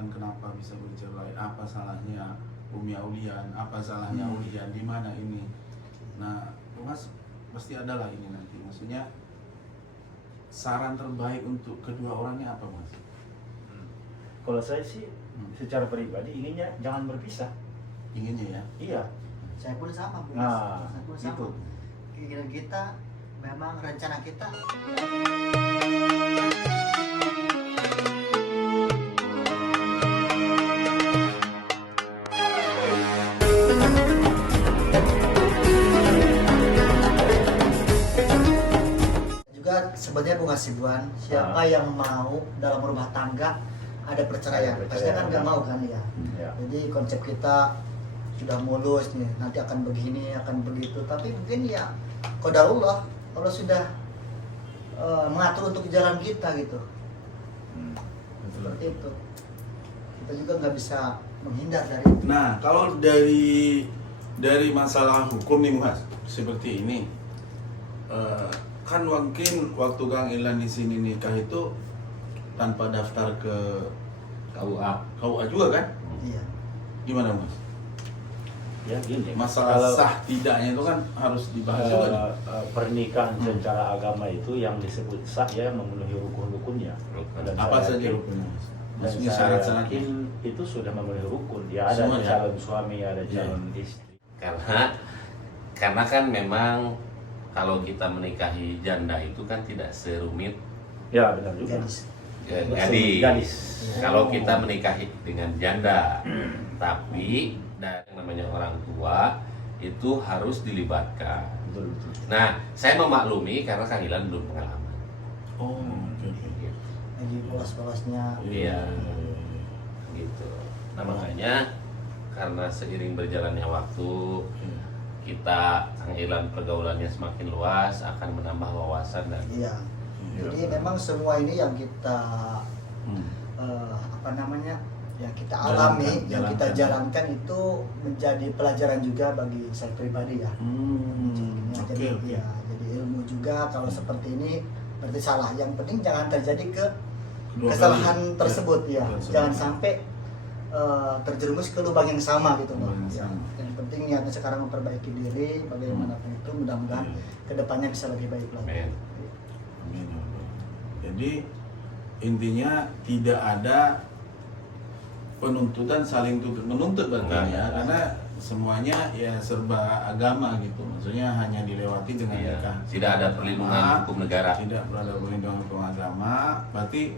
Ilan kenapa bisa bercerai, apa salahnya Umi Aulian, apa salahnya Aulian, di mana ini. Nah Mas pasti ada lah ini nanti, maksudnya saran terbaik untuk kedua orangnya apa Mas? Kalau saya sih secara pribadi inginnya jangan berpisah. Inginnya ya? Iya. Saya pun sama, Bu. Nah, Saya pun gitu. sama. Keinginan kita, memang rencana kita. Juga sebenarnya Bung Hasibuan, siapa yang mau dalam rumah tangga ada perceraian? Pasti kan nggak mau kan ya. Ya. Jadi konsep kita sudah mulus nih, nanti akan begini, akan begitu. Tapi mungkin ya qadarullah, kalau sudah mengatur untuk jalan kita gitu. Seperti itu. Kita juga nggak bisa menghindar dari itu. Nah kalau dari masalah hukum nih Mas, seperti ini, kan mungkin waktu Kang Ilan di sini nikah itu tanpa daftar ke KUA juga kan? Iya. Gimana Mas? Ya gini. Masalah kalau, sah tidaknya itu kan harus dibahas juga nih. Pernikahan secara agama itu yang disebut sah ya memenuhi rukun-rukunnya. Dan Apa saya saja yakin- rukunnya Mas? Dan Maksudnya saya syarat-syaratnya? yakin itu sudah memenuhi rukun. Ya ada Semua, ya? calon suami, ada calon istri. Karena kan memang kalau kita menikahi janda itu kan tidak serumit Ya benar juga. Gadis. Gadis. Kalau kita menikahi dengan janda, tapi dan yang namanya orang tua itu harus dilibatkan. Betul, betul. Nah, saya memaklumi karena Kang Ilan belum pengalaman. Oh, oke, oke. Lagi polos-polosnya. Iya. Gitu. Nah makanya karena seiring berjalannya waktu kita Kang Ilan pergaulannya semakin luas akan menambah wawasan dan Iya. Jadi memang semua ini yang kita apa namanya, yang kita alami, yang kita jalankan itu menjadi pelajaran juga bagi saya pribadi ya. Ya, Oke, jadi oke. ya, jadi ilmu juga kalau seperti ini berarti salah. Yang penting jangan terjadi Kedua kesalahan kali. tersebut ya. Tersebut. Jangan sampai terjerumus ke lubang yang sama gitu loh. Lubang yang Ya. sama. Yang penting niatnya sekarang memperbaiki diri, bagaimanapun itu mudah-mudahan Iya. kedepannya bisa lebih baik lagi. Amin. Amin, ya Allah. Jadi intinya tidak ada penuntutan saling tuntut menuntut berarti Enggak. ya, karena semuanya ya serba agama gitu, maksudnya hanya dilewati dengan Iya. nikah. Tidak ada perlindungan Agama, hukum negara. tidak ada perlindungan hukum agama, berarti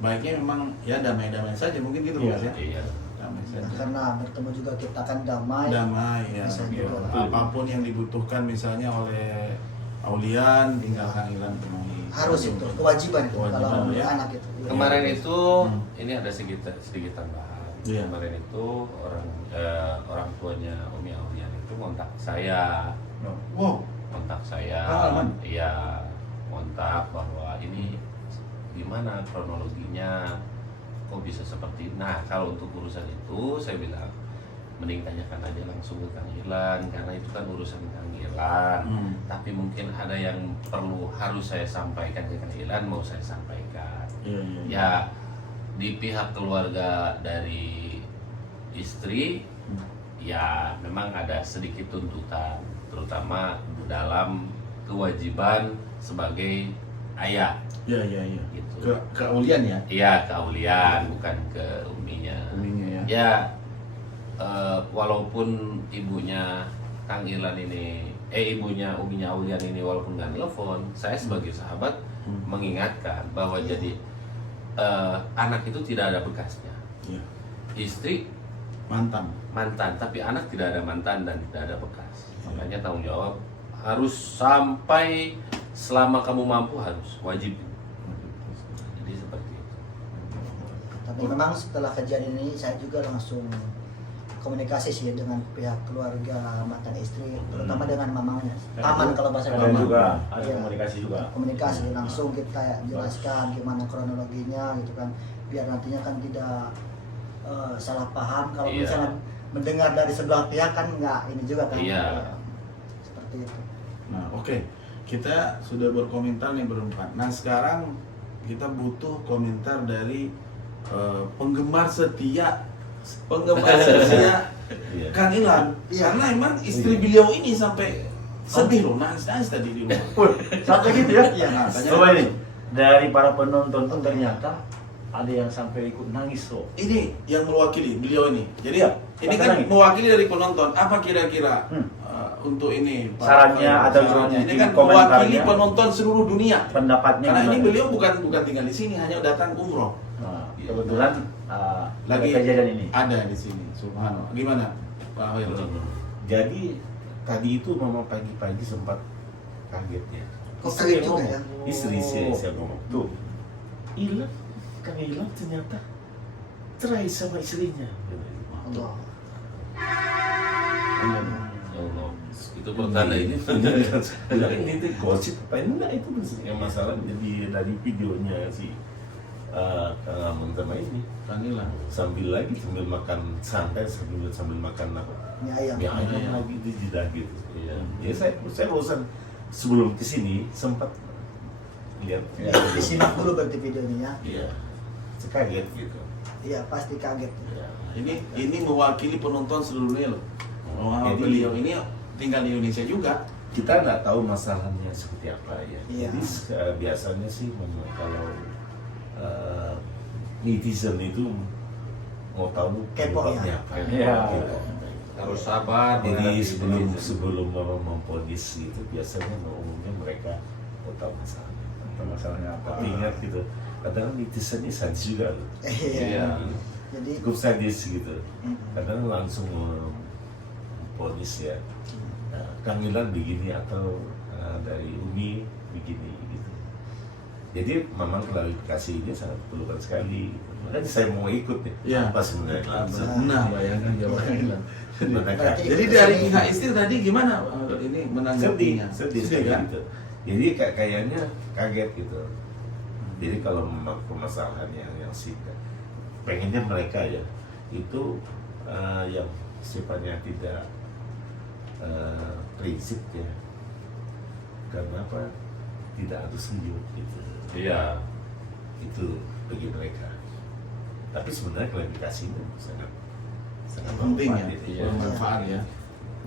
baiknya memang ya damai-damai saja mungkin gitu Iya, Mas ya. Iya. Damai Ya, saja. karena bertemu juga kita kan damai. Damai ya. Bisa Gitu. juga. Apapun yang dibutuhkan misalnya oleh Aulian tinggal Kang Ilan penuhi. Harus itu kewajiban itu Kewajiban, kalau ya. anak itu. Iya. Kemarin itu Hmm. ini ada sedikit tambahan. Iya. Kemarin itu orang tuanya Umi Aulian itu kontak saya, Wow. kontak saya, Pengalaman? iya, kontak bahwa ini gimana kronologinya, kok bisa seperti. Nah kalau untuk urusan itu saya bilang mending tanyakan aja langsung ke Kang Ilan karena itu kan urusan Kang Ilan. Tapi mungkin ada yang harus saya sampaikan ke Kang Ilan, mau saya sampaikan. Iya, iya. Ya di pihak keluarga dari istri ya memang ada sedikit tuntutan terutama dalam kewajiban sebagai ayah Iya, iya, iya. gitu. Ke Aulian ya? Iya ke Aulian bukan ke uminya. Uminya ya. Ya walaupun ibunya Kang Ilan ini ibunya uminya Aulian ini walaupun nggak telepon, saya sebagai sahabat mengingatkan bahwa jadi anak itu tidak ada bekasnya. Iya. Istri Mantan. mantan, tapi anak tidak ada mantan dan tidak ada bekas. Makanya tanggung jawab harus sampai selama kamu mampu harus wajib. Jadi seperti itu. Tapi memang setelah kejadian ini saya juga langsung komunikasi sih dengan pihak keluarga mantan istri, terutama dengan mamanya. Paman kalau bahasa Ada paman. juga, ada Iya. komunikasi juga. Komunikasi langsung kita jelaskan gimana kronologinya gitu kan, biar nantinya kan tidak salah paham kalau Iya. misalnya mendengar dari sebelah pihak kan nggak ini juga kan. Iya. Seperti itu. Nah, oke. Kita sudah berkomentar nih berempat. Nah, sekarang kita butuh komentar dari penggemar setia Iya. Kang Ilan. Iya. Karena emang istri beliau ini sampai sedih loh, nangis tadi di rumah. Sampai gitu ya? Iya. Makanya- Coba ini, dari para penonton tuh ternyata ada yang sampai ikut nangis loh. Ini yang mewakili beliau ini. Jadi Iya, ini sampai kan nangis. mewakili dari penonton. Apa kira-kira untuk ini Pak? Sarannya atau sarannya? Ini kan komentarnya. mewakili penonton seluruh dunia. Pendapatnya Karena ini gimana? beliau bukan tinggal di sini, hanya datang umroh. Nah, kebetulan Lagi kejadian ini. ada di sini. Subhanallah. Gimana Pak Wil? Jadi tadi itu mama pagi-pagi sempat kaget ya. Kok kaget juga ya? Istri saya ngomong tuh, Ilan, Kang Ilan ternyata cerai sama istrinya. Allah. Ya Allah, itu pertanda ini. Bilang ini tuh gosip apa enggak itu yang masalah jadi dari videonya si Kang Amon sama ini Kang Ilan. sambil makan santai sambil makan apa? Mie ayam. Ya ayam lagi di jidah gitu. Iya. Ya saya bosan sebelum kesini sempat lihat. Ya, disimak dulu berarti videonya ya. Iya. Saya kaget gitu. Iya, pasti kaget. Ya. Ini mewakili penonton seluruh dunia loh. Jadi- Beliau ini tinggal di Indonesia juga. Kita nggak tahu masalahnya seperti apa ya. Iya. Jadi biasanya sih memang kalau netizen itu mau tahu Kepo ya. penyebabnya apa. Iya. Gitu. Harus sabar. Jadi menghadapi sebelum orang memponis itu biasanya umumnya mereka mau tahu masalahnya. Masalahnya apa? Tapi ingat gitu, kadang netizen ini sadis juga loh. Iya. Jadi Cukup sadis gitu. mm, Kadang langsung memponis ya. Nah, Kang Ilan begini atau dari Umi begini gitu. Jadi memang klarifikasi ini sangat perlukan sekali. Makanya saya mau ikut nih. Iya. Apa sebenarnya? Nah, bayangkan ya Kang Ilan. Mereka Jadi dari pihak istri tadi gimana ini menanggapinya? sedih kan? gitu. Jadi kayaknya kaget gitu. Jadi kalau memang permasalahan yang singkat, pengennya mereka ya itu yang sifatnya tidak prinsip ya. Karena apa? Tidak harus senyum gitu. Iya. Itu bagi mereka. Tapi sebenarnya klarifikasi itu sangat Penting ya, bermanfaat, Iya. bermanfaat ya.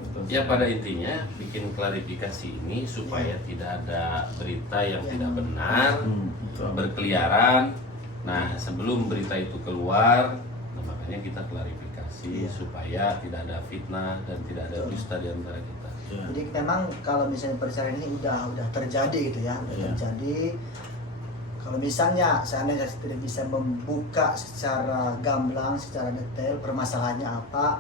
Betul. Ya pada intinya bikin klarifikasi ini supaya tidak ada berita yang tidak benar Betul. berkeliaran. Nah sebelum berita itu keluar, nah, makanya kita klarifikasi Iya. supaya tidak ada fitnah dan tidak ada Betul. dusta di antara kita. Ya. jadi memang kalau misalnya perceraian ini udah terjadi gitu ya, udah Iya. terjadi. Kalau misalnya seandainya tidak bisa membuka secara gamblang, secara detail permasalahannya apa,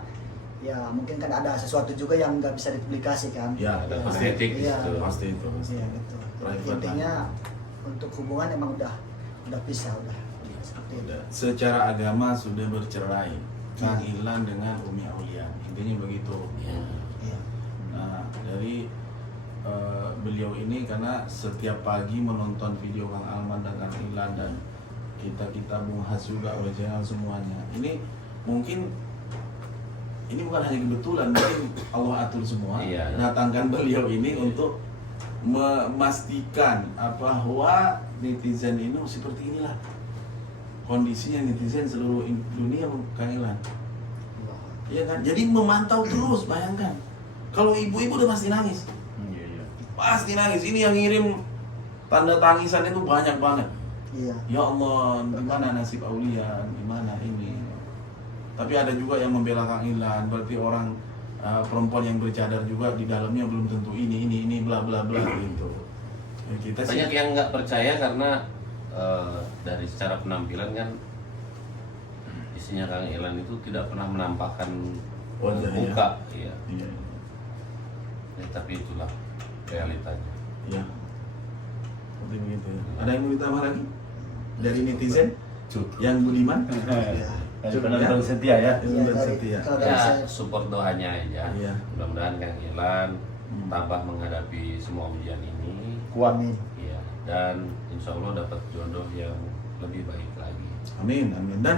ya mungkin kan ada sesuatu juga yang nggak bisa dipublikasikan. Ya, ada Ya, pasti etik di iya. situ. Pasti itu. Pasti. Iya gitu. Private Intinya untuk hubungan emang udah pisah udah seperti itu. Udah. Secara agama sudah bercerai. Kang Ilan dengan Umi Aulia. Intinya begitu. Iya. Nah, dari beliau ini karena setiap pagi menonton video Kang Alman dan Kang Ilan dan kita bahas juga oleh channel semuanya. Ini mungkin ini bukan hanya kebetulan, mungkin Allah atur semua. Iya. Datangkan beliau ini untuk memastikan bahwa netizen ini seperti inilah kondisinya netizen seluruh dunia, Kang Ilan. Iya kan? Jadi memantau terus, bayangkan. Kalau ibu-ibu udah pasti nangis. Iya. Pasti nangis. Ini yang ngirim tanda tangisan itu banyak banget. Iya. Ya Allah, gimana nasib Aulia, gimana ini. Tapi ada juga yang membela Kang Ilan, berarti orang perempuan yang bercadar juga di dalamnya belum tentu ini bla bla bla gitu. Ya, kita Banyak yang nggak percaya karena dari secara penampilan kan isinya Kang Ilan itu tidak pernah menampakkan Wajah, muka, iya. Iya. Ya, tapi itulah realitanya. Iya. Seperti begitu ya. Ada yang mau ditambah lagi? Dari netizen Cukup. yang budiman? Iya. Dari penonton setia ya. Iya, Yang dari, setia. kalau dari Ya saya, support doanya aja. Iya. Mudah-mudahan Kang Ilan tabah menghadapi semua ujian ini. Kuat. amin. Iya. Dan insya Allah dapat jodoh yang lebih baik lagi. Amin, amin. Dan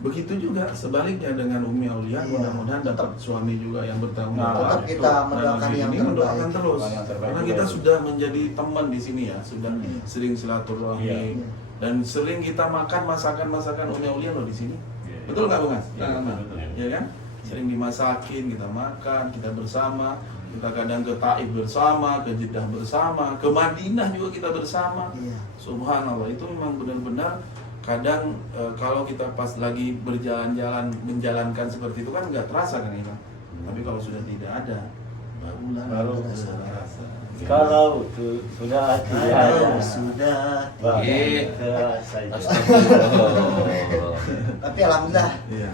begitu juga sebaliknya dengan Umi Aulia, Iya. mudah-mudahan dapat suami juga yang bertanggung Nah, jawab. tetap kita Dan mendoakan lebih yang ini terbaik. mendoakan terus. Yang terbaik Karena juga. kita sudah menjadi teman di sini ya, sudah sering silaturahmi Iya. Iya. Dan sering kita makan masakan-masakan Umi Aulia loh di sini. Iya. Betul nggak, Bung Mas? Iya, Nah, betul. ya kan? Sering dimasakin, kita makan, kita bersama. Kita kadang ke Taif bersama, ke Jeddah bersama, ke Madinah juga kita bersama. Iya. Subhanallah, itu memang benar-benar kadang kalau kita pas lagi berjalan-jalan menjalankan seperti itu kan nggak terasa kan ini. Tapi kalau sudah tidak ada, baru terasa. Kalau sudah tidak ada, Kalau sudah Iya. terasa. Astagfirullah. Tapi alhamdulillah Iya.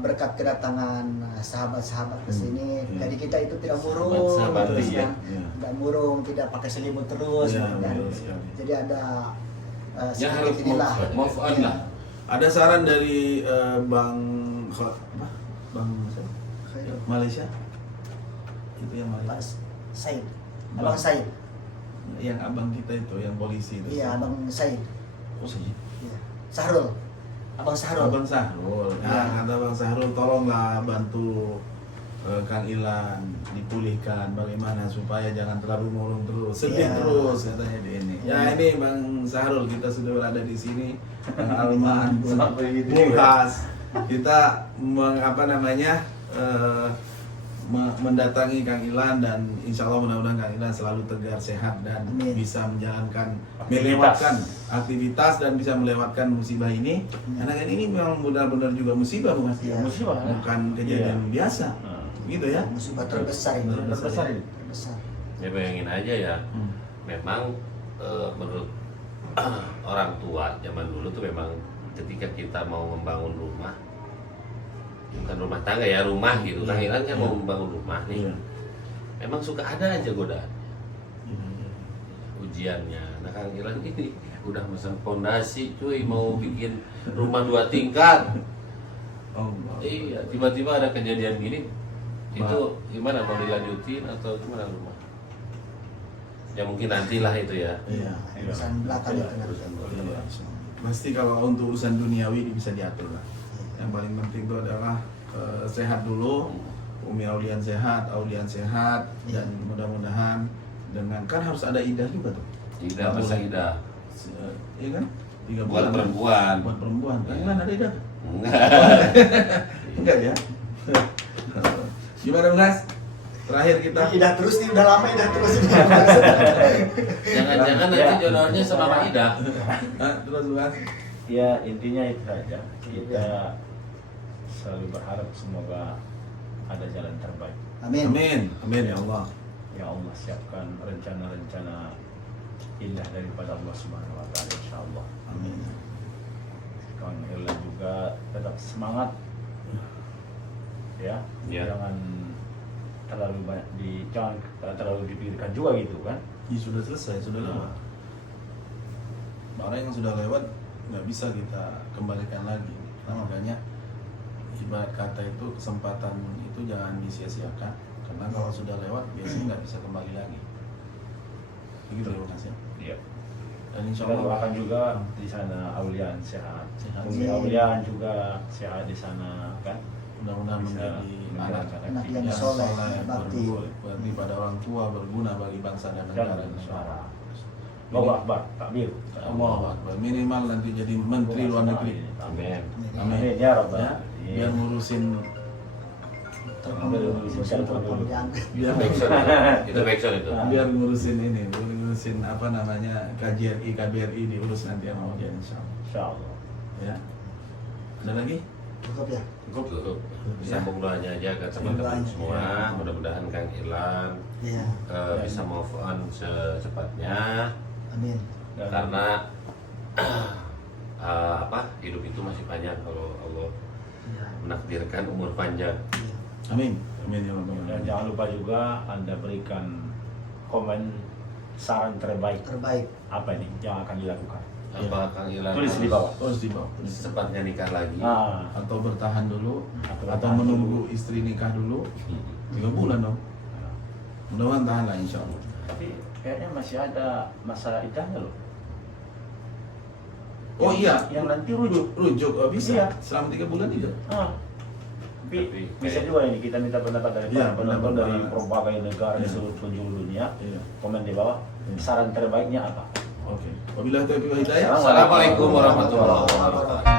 berkat kedatangan sahabat-sahabat ke sini, Iya. jadi kita itu tidak murung, Sahabat-sahabat, terus iya. kan, Iya. tidak murung, tidak pakai selimut terus, Iya, gitu kan. betul sekali. Jadi ada Ya harus sedikit inilah. move on lah. Ada saran dari Bang siapa? Khairul. Malaysia? Itu yang Pak Malaysia. Said, Bang. Abang Said, Yang abang kita itu, yang polisi itu. iya Abang Said, Oh, sih. iya. Sahrul, Abang Sahrul. Abang Sahrul. Ya. Nah, kata Bang Sahrul, tolonglah bantu Kang Ilan dipulihkan bagaimana supaya jangan terlalu murung terus, sedih Ya. terus katanya di ini. Ya ini Bang Sahrul, kita sudah berada di sini. Bang Alman, Sampai gitu Bung juga. Has. Kita mendatangi Kang Ilan dan insya Allah mudah-mudahan Kang Ilan selalu tegar, sehat dan Amin. bisa menjalankan, Aktivitas. melewatkan aktivitas dan bisa melewatkan musibah ini. Amin. Karena kan ini memang benar-benar juga musibah, Bung Mas. Iya. Musibah, ya. Bukan kejadian biasa, Nah, gitu ya. Musibah terbesar ini. terbesar ini. Terbesar. Ya bayangin aja ya, Hmm. memang menurut orang tua zaman dulu tuh memang ketika kita mau membangun rumah, bukan rumah tangga ya, rumah gitu. Kang Ilan kan mau membangun rumah nih, Iya. memang suka ada aja godaan Iya. ujiannya. Nah Kang Ilan ini udah mesin fondasi cuy, mau bikin rumah 2 tingkat. Allah. Iya, tiba-tiba ada kejadian gini, itu gimana, mau dilanjutin atau gimana rumah? Ya mungkin nantilah itu ya. Iya. Urusan belakang itu nanti. Urusan Iya. Pasti kalau untuk urusan duniawi bisa diatur lah. Yang paling penting itu adalah sehat dulu, Umi Aulian sehat, Aulian sehat, Iya. dan mudah-mudahan dengan kan harus ada idah juga tuh. Ida masa Ida Iya kan? 3 buat bulan. perempuan. Buat perempuan. Kan Iya. Ilan ada idah? Enggak. Enggak ya? Gimana Mas? Terakhir kita. Idah terus nih, udah lama idah terus ini. Jangan-jangan nanti jodohnya sama Mak Ida. Hah, terus Mas. Ya intinya itu saja. Kita selalu berharap semoga ada jalan terbaik. Amin. Amin. Amin ya Allah. Ya Allah, siapkan rencana-rencana indah daripada Allah Subhanahu wa taala insyaallah. Amin. Kawan Irlan juga tetap semangat. Ya, Ya. jangan terlalu banyak jangan terlalu dipikirkan juga gitu kan. Ya, sudah selesai, sudah lewat. Orang yang sudah lewat nggak bisa kita kembalikan lagi. Nah, makanya ibarat kata itu kesempatan itu jangan disia-siakan. Karena kalau sudah lewat biasanya nggak bisa kembali lagi. Begitu ya Mas ya. Iya. Dan insya Kita Allah doakan juga di sana Aulian sehat. Sehat. Umi Aulian juga sehat di sana kan. mudah-mudahan Bisa menjadi menjalankan anak yang aktivitas. soleh, berbakti bakti. pada orang tua, berguna bagi bangsa dan negara. Dan insya Allah. Allahu Akbar, takbir. Allahu Akbar. Minimal nanti jadi menteri luar negeri. Amin. Amin ya Rabbal Ya, Alamin. biar ngurusin Urusan telepon diangkat. biar Backsound itu backsound itu. biar ngurusin ini, biar ngurusin apa namanya KJRI, KBRI diurus nanti sama dia insya Allah. Insyaallah. Ya. Ada lagi? Cukup ya. Cukup. Ya. Sambung doanya aja ke teman-teman Doanya. semua. Mudah-mudahan Kang Ilan Iya. bisa move on secepatnya. Amin. Dan Karena hidup itu masih panjang kalau Allah Iya. menakdirkan umur panjang. Iya. Amin. Amin ya Rabbal dan Alamin. jangan lupa juga Anda berikan komen saran terbaik Terbaik. apa ini yang akan dilakukan. Apa Kang Ilan Tulis di harus bawah. Terus di bawah. secepatnya nikah lagi? Nah, Atau bertahan dulu Atau atau bertahan menunggu istri nikah dulu 3 bulan dong. Mudah-mudahan tahan lah insya Allah. tapi kayaknya masih ada masa idahnya loh. Oh iya, Yang nanti rujuk. Rujuk, oh, bisa. Iya. Selama 3 bulan juga. Tapi Tapi bisa kayak- juga ini kita minta pendapat dari Iya, para penonton dari pendapat. berbagai negara di Iya. seluruh penjuru dunia. Iya. Komen di bawah. Iya. Saran terbaiknya apa? Oke. Wabillahi taufiq wal hidayah. Assalamualaikum warahmatullahi wabarakatuh.